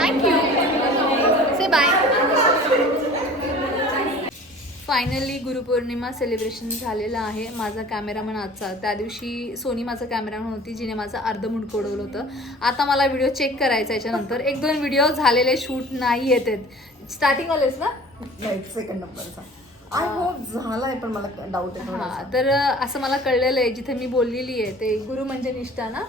Thank you. से bye. Finally Guru Purnima celebration झालेलं आहे. माझा कॅमेरामन आजचा, त्या दिवशी सोनी माझा कॅमेरामन होती जिने माझं अर्ध मुंडकं उडवलं होतं. आता मला व्हिडिओ चेक करायचा याच्यानंतर. 1-2 व्हिडिओ झालेले शूट नाही येत आहेत. स्टार्टिंग आलेच ना, नाही सेकंड नंबरचा आय होप झालाय, पण मला डाऊट आहे. हां, तर असं मला कळलेलं आहे जिथे मी बोललेली आहे ते गुरु म्हणजे निष्ठा ना.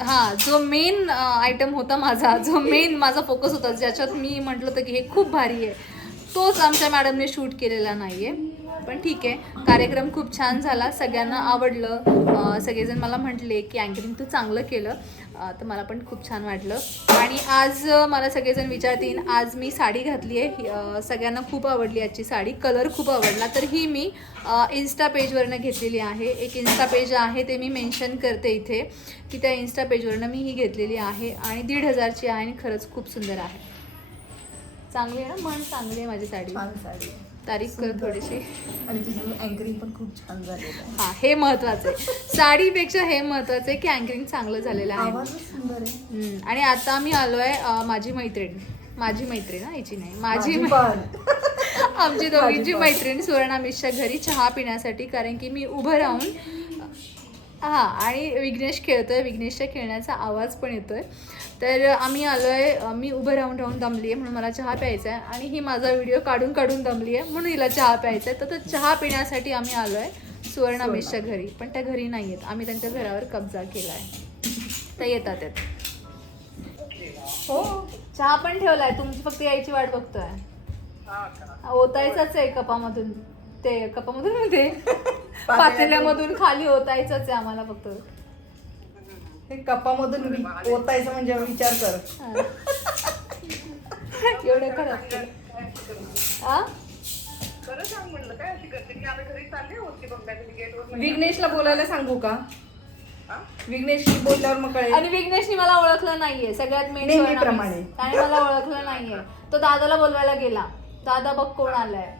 हां, जो मेन आयटम होता माझा, जो मेन माझा फोकस होता, ज्याच्यात मी म्हटलं होतं की हे खूप भारी आहे, तोच आमच्या मॅडमने शूट केलेला नाही आहे. पण ठीक आहे, कार्यक्रम खूप छान झाला, सगळ्यांना आवडलं. सगळेजण मला म्हटले की अँकरिंग तू चांगलं केलं, तर मला पण खूप छान वाटलं. आणि आज मला सगळेजण विचारतील, आज मी साडी घातली आहे, सगळ्यांना खूप आवडली आजची साडी, कलर खूप आवडला. तर ही मी इन्स्टा पेजवरनं घेतलेली आहे. एक इन्स्टा पेज आहे, ते मी मेन्शन करते इथे, की त्या इन्स्टा पेजवरनं मी ही घेतलेली आहे आणि 1,500ची आहे आणि खरंच खूप सुंदर आहे. चांगली आहे ना, मन चांगली आहे माझी साडी. छान साडी, तारीफ कर थोडीशी. आणि तुझी अँकरिंग पण खूप छान झालेलं आहे. हां, हे महत्वाचं आहे. साडीपेक्षा हे महत्वाचं आहे की अँकरिंग चांगलं झालेलं आहे. आवाजच सुंदर आहे. आणि आता मी आलोय माझी मैत्रीण ना, याची नाही, माझी आमची दोघींची मैत्रीण सुवर्णा मिसच्या घरी चहा पिण्यासाठी. कारण की मी उभं राहून हां, आणि विघ्नेश खेळतोय, विघ्नेशच्या खेळण्याचा आवाज पण येतोय. तर आम्ही आलोय, मी उभं राहून दमली आहे म्हणून मला चहा प्यायचा आहे, आणि ही माझा व्हिडिओ काढून दमली आहे म्हणून हिला चहा प्यायचा आहे. तर चहा पिण्यासाठी आम्ही आलोय सुवर्णा मिसच्या घरी. पण त्या घरी नाही आहेत, आम्ही त्यांच्या घरावर कब्जा केला आहे. त्या येतात. हो, चहा पण ठेवलाय, तुमची फक्त यायची वाट बघतोय. ओतायचाच आहे कपामधून, ते कपामधून पातेल्यामधून खाली ओतायचंच आहे आम्हाला फक्त. हे कपामधून ओतायचं म्हणजे विचार कर. एवढं खरं विघ्नेशला बोलायला सांगू का? विघ्नेशशी बोलल्यावर मग कळेल. आणि विघ्नेशनी मला ओळखलं नाहीये, सगळ्यात मेन प्रमाणे आणि मला ओळखलं नाहीये. तो दादाला बोलवायला गेला, दादा बघ कोण आलाय.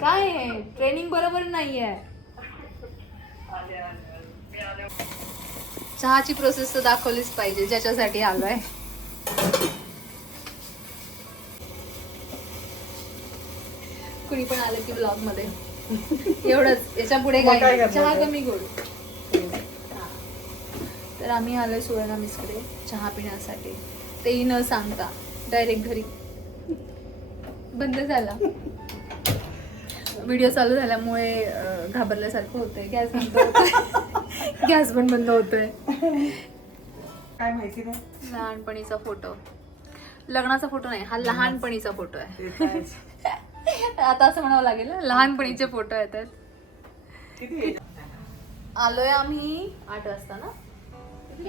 काय आहे, ट्रेनिंग बरोबर नाहीये. चहाची प्रोसेस तर दाखवलीच पाहिजे, ज्याच्यासाठी आलोय. कुणी पण आलं की ब्लॉग मध्ये एवढंच, याच्या पुढे काय, चहा कमी गोड. तर आम्ही आलोय सुवर्णा मिसकडे चहा पिण्यासाठी, तेही न सांगता डायरेक्ट घरी. बंद झाला व्हिडिओ, चालू झाल्यामुळे घाबरल्यासारखं होतंय. गॅस पण बंद होतोय. काय माहिती नाही. लहानपणीचा फोटो, लग्नाचा फोटो नाही, हा लहानपणीचा फोटो आहे. आता असं म्हणावं लागेल ना, लहानपणीचे फोटो येतात. आलोय आम्ही 8 वाजता ना,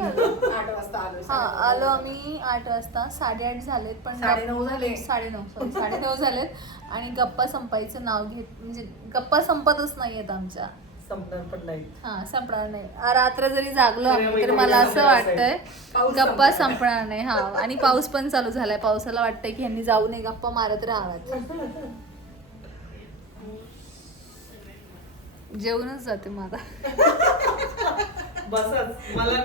8 वाजता आलो. हा, आलो आम्ही 8 वाजता. 8:30 झालेत, पण 9:30 झाले. 9:30 झालेत. आणि गप्पा संपायचं नाव घेत, म्हणजे गप्पा संपतच नाहीयेत आमच्या. संपणार पण नाही. हा, संपणार नाही. रात्र जरी जागलो आम्ही तर मला असं वाटतंय गप्पा संपणार नाही. हा, आणि पाऊस पण चालू झालाय. पावसाला वाटतंय की यांनी जाऊ नये, गप्पा मारत राहाव्यात. जेवूनच जाते माझा. बसच मला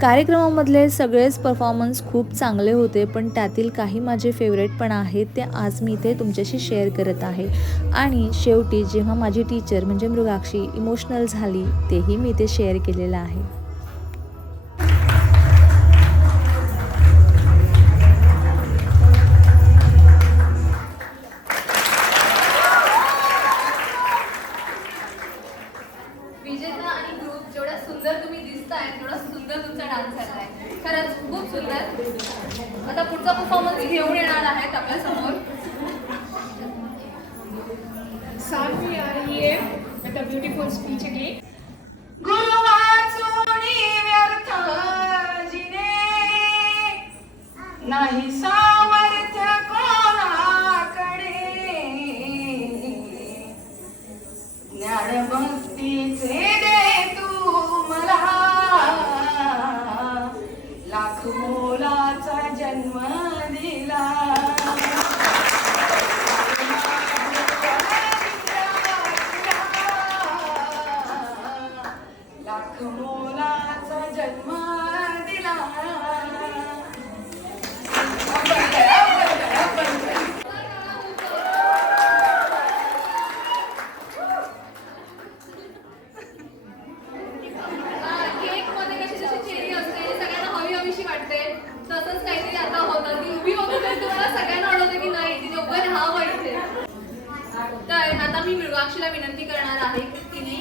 कार्यक्रमामधले सगळेच परफॉर्मन्स खूप चांगले होते, पण त्यातील काही माझे फेवरेट पण आहेत, ते आज मी इथे तुमच्याशी शेअर करत आहे. आणि शेवटी जेव्हा माझी टीचर म्हणजे मृगाक्षी इमोशनल झाली, तेही मी इथे शेअर केलेलं आहे. विजेता आणि ग्रुप, जेवढा सुंदर तुम्ही दिसताय तेवढा सुंदर तुमचा डान्स झालाय. खरंच खूप सुंदर. आता पुढचा परफॉर्मन्स घेऊन येणार आहेत आपल्या समोर. सानवी आ रही है with a beautiful speech again. गुरु वाचूनी व्यर्थ जिने नाही सामर्थ्य कोणाकडे, ज्ञान भक्तीचे दे तू मला,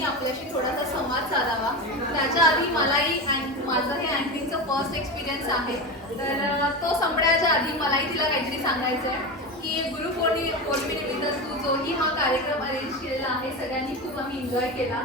आपल्याशी थोडासा संवाद साधावा. त्याच्या आधी मलाही माझं हे अँक्टिंगचं फर्स्ट एक्सपिरियन्स आहे, तर तो संपण्याच्या आधी मलाही तिला काहीतरी सांगायचं आहे की गुरुपौर्णिमेनिमित्त तू जोही हा कार्यक्रम अरेंज केलेला आहे, सगळ्यांनी खूप आम्ही एन्जॉय केला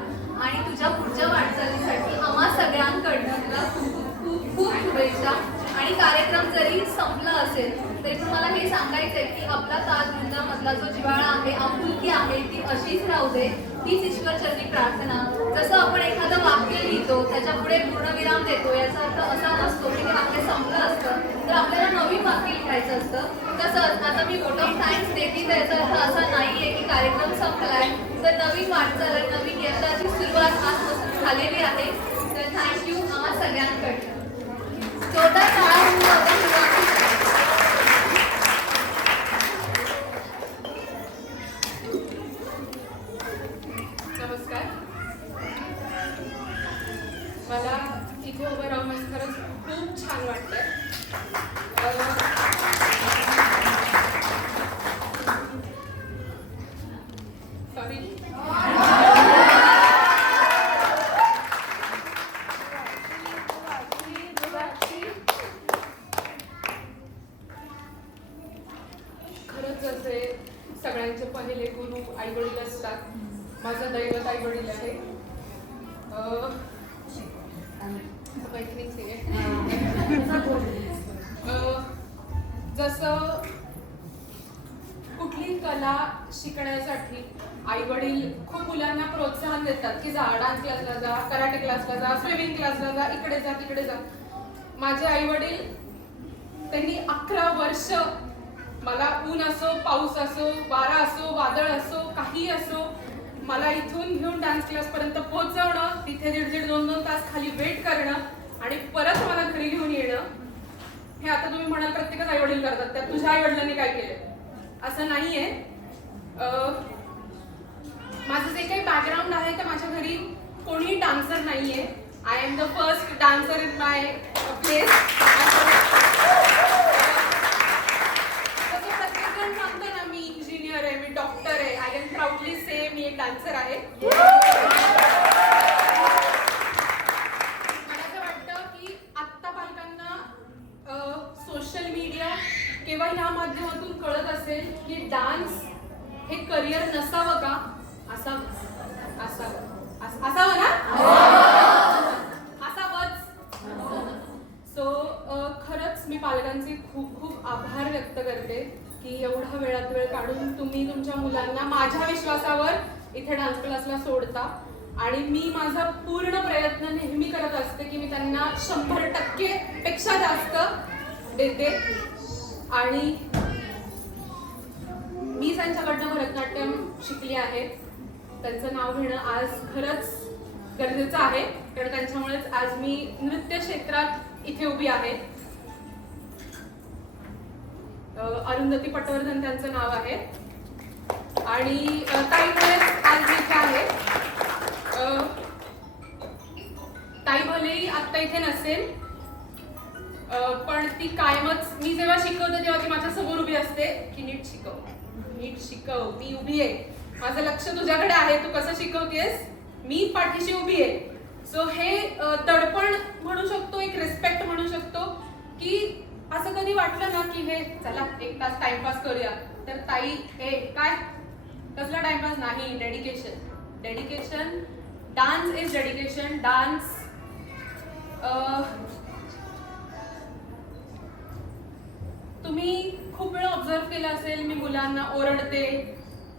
आणि तुझ्या पुढच्या वाटचालीसाठी आम्हा सगळ्यांकडनं तुला खूप खूप खूप शुभेच्छा. आणि कार्यक्रम जरी संपला असेल तरी तुम्हाला हे सांगायचं आहे की आपला ताजमधला जो जिव्हाळा आहे, आपुलकी आहे, ती अशीच राहू दे. हीच ईश्वरचरणी प्रार्थना. जसं आपण एखादं वाक्य लिहितो त्याच्या पुढे पूर्णविराम देतो, याचा अर्थ असा नसतो की ते वाक्य संपलं असतं, तर आपल्याला नवीन वाक्य लिहायचं असतं. तसंच आता मी वोट ऑफ थँक्स देते, तर याचा अर्थ असा नाही आहे की कार्यक्रम संपलाय, तर नवीन वाटचाल, नवीन यशाची सुरुवात आजपासून झालेली आहे. तर थँक्यू आम्हा सगळ्यांकडनं. जोरदार टाळ्या होऊन जातात. नमस्कार. मला इथे उभं राहून खरंच खूप छान वाटतंय. सॉरी. खरंच जसे सगळ्यांचे पहिले गुरु आई वडील असतात, माझं दैवत आई वडील आहे. जसं कुठली कला शिकण्यासाठी आई वडील खूप मुलांना प्रोत्साहन देतात की जा, डान्स क्लासला जा, कराटे क्लासला जा, स्विमिंग क्लासला जा, इकडे जा तिकडे जा. माझे आई वडील त्यांनी 11 वर्ष मला ऊन असो, पाऊस असो, वारा असो, वादळ असो, काही असो, मला इथून घेऊन डान्स क्लास पर्यंत पोहोचवणं, तिथे 1.5-2 तास खाली वेट करणं आणि परत मला घरी घेऊन येणं. हे आता तुम्ही म्हणाल प्रत्येकच आई वडील करतात, त्यात तुझ्या आई वडिलांनी काय केलं असं नाहीये. माझं जे काही बॅकग्राऊंड आहे तर माझ्या घरी कोणी डान्सर नाहीये. I am the first dancer in my place. प्रत्येक जण सांगतो ना मी इंजिनियर आहे, मी डॉक्टर आहे, आय कॅन प्राऊडली से मी एक डान्सर आहे. मला असं वाटतं की आत्ता पालकांना सोशल मीडिया किंवा ह्या माध्यमातून कळत असेल की डान्स हे करिअर नसावं का, असावं ना, असावंच. सो खरंच मी पालकांचे खूप खूप आभार व्यक्त करते की एवढा वेळात वेळ काढून तुम्ही तुमच्या मुलांना माझ्या विश्वासावर इथे डान्स क्लासला सोडता. आणि मी माझा पूर्ण प्रयत्न नेहमी करत असते की मी त्यांना 100% पेक्षा जास्त देते. आणि मी त्यांच्याकडनं भरतनाट्यम शिकली आहे. त्यांचं नाव घेणं आज खरंच गरजेचं आहे, कारण त्यांच्यामुळेच आज मी नृत्य क्षेत्रात इथे उभी आहे. अरुंधती पटवर्धन त्यांचं नाव आहे आणि ताईमुळेच आज इथे आहे. ताई भलेही आत्ता इथे नसेल, पण ती कायमच मी जेव्हा शिकवते तेव्हा ती माझ्या समोर उभी असते की नीट शिकव, नीट शिकव, मी उभी आहे, माझं लक्ष तुझ्याकडे आहे, तू कसं शिकवतेस, मी पाठीशी उभी आहे. सो हे दडपण म्हणू शकतो, एक रिस्पेक्ट म्हणू शकतो की असं कधी वाटलं ना की हे चला 1 तास टाइमपास करूया, तर ताई हे काय कसला टाइमपास नाही, dedication, dedication. Dance is dedication. Dance तुम्ही खूप वेळा ऑब्झर्व केलं असेल, मी मुलांना ओरडते,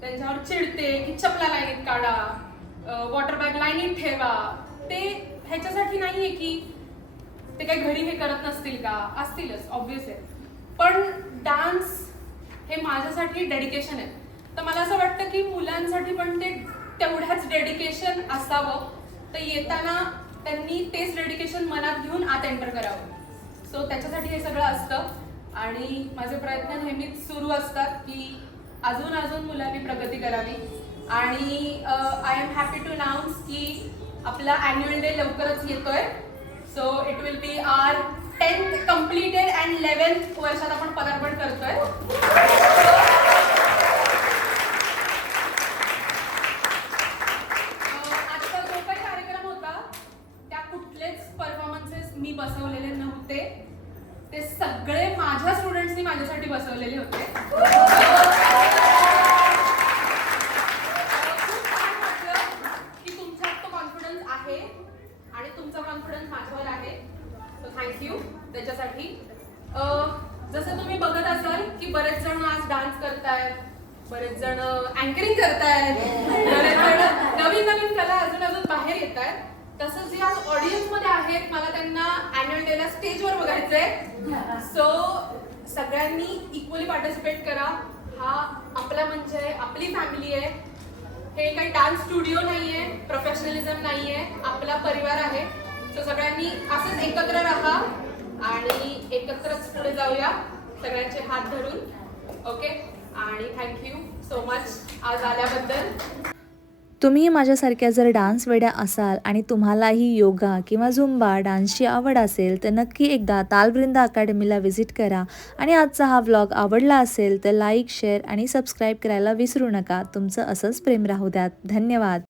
त्यांच्यावर चिडते की चपला लाईनीत काढा, वॉटर बॅग लाईनीत ठेवा. ते ह्याच्यासाठी नाहीये की ते काही घरी हे करत नसतील का, असतीलच ऑब्व्हियस आहे, पण डान्स हे माझ्यासाठी डेडिकेशन आहे. तर मला असं वाटतं की मुलांसाठी पण ते तेवढ्याच डेडिकेशन असावं. तर येताना त्यांनी तेच डेडिकेशन मनात घेऊन आत एंटर करावं. सो त्याच्यासाठी हे सगळं असतं आणि माझे प्रयत्न नेहमीच सुरू असतात की अजून अजून मुलांनी प्रगती करावी. आणि I am happy to announce की आपला ॲन्युअल डे लवकरच येतोय. So it will be our 10th completed and 11th वर्षात आपण पदार्पण करतोय. आजचा बसवलेले होते. की तुमच्यात तो कॉन्फिडन्स आहे आणि तुमचा कॉन्फिडन्स माझ्यावर आहे. सो थँक्यू त्याच्यासाठी. जसं तुम्ही बघत असाल की बरेच जण आज डान्स करतायत, बरेच जण अँकरिंग करतायत, बरेच जण नवीन नवीन कला अजून बाहेर येत आहेत. तसं जे आज ऑडियन्स मध्ये आहेत मला त्यांना अॅन्युअल डेला स्टेजवर बघायचंय. सो सगळ्यांनी इक्वली पार्टिसिपेट करा. हा आपला म्हणजे आपली फॅमिली आहे. हे काही डान्स स्टुडिओ नाहीये, प्रोफेशनलिझम नाहीये, आपला परिवार आहे. सो सगळ्यांनी असंच एकत्र राहा आणि एकत्रच पुढे जाऊया सगळ्यांचे हात धरून. ओके, आणि थँक्यू सो मच आज आल्याबद्दल. तुम्ही माझ्यासारख्या जर डान्स वेड्या असाल आणि तुम्हालाही योगा किंवा झुंबा डान्सची आवड असेल तर नक्की एकदा तालवृंदा अकॅडमीला व्हिजिट करा. आणि आजचा हा व्लॉग आवडला असेल तर लाईक, शेअर आणि सबस्क्राईब करायला विसरू नका. तुमचं असंच प्रेम राहू द्यात. धन्यवाद.